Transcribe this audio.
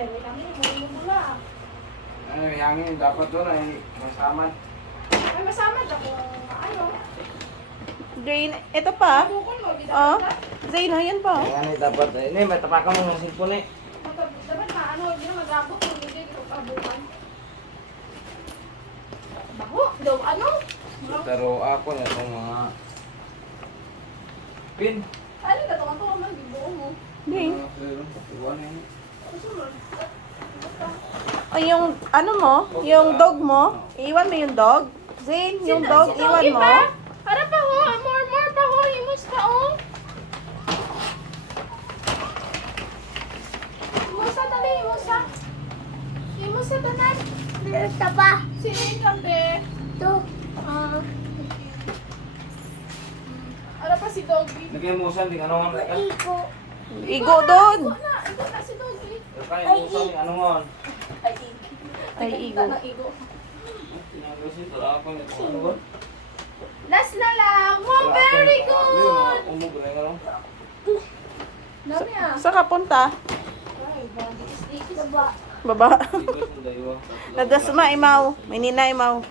May kami, may mula. Ano, hangin dapat doon ay masaman. Ay, masama na kung ano. Jane, ito pa. Bukol mo, di Oh, dapat Zane, ayan pa. Ay, ano, dapat ini may tapakan mo ng cellphone eh. dapat na ano, hindi na mag-abot kung hindi ko pabukan. Baho, daw ano? Pero ako na itong mga pin. Ano ka, tunga-tunga man, di buo mo. Jane. Iwan na yun. Susunod. Ay, yung ano mo, yung dog mo, iwan mo yung dog. Zane, yung dog, iwan mo. Para pa ho, more pa ho, imus pa ho. Imusa dali, imusa. Imusa tanan. Imusa ba? Sino yung kambe? Ito. Ara pa si Doggy. Nag-imusan din ano nga ka? Igo doon. Igo na si Doggy. Nag-imusan din ano nga? Ay, igo. Igo. Tinagasin tala ako nito ano ba? Last na lang. Wow, very good. Umugre nga lang. Dami ah. Saan ka punta? Ay, bagay. Baba. Baba. Ikot mo dayo. Nadas maimaw. May ninaimaw.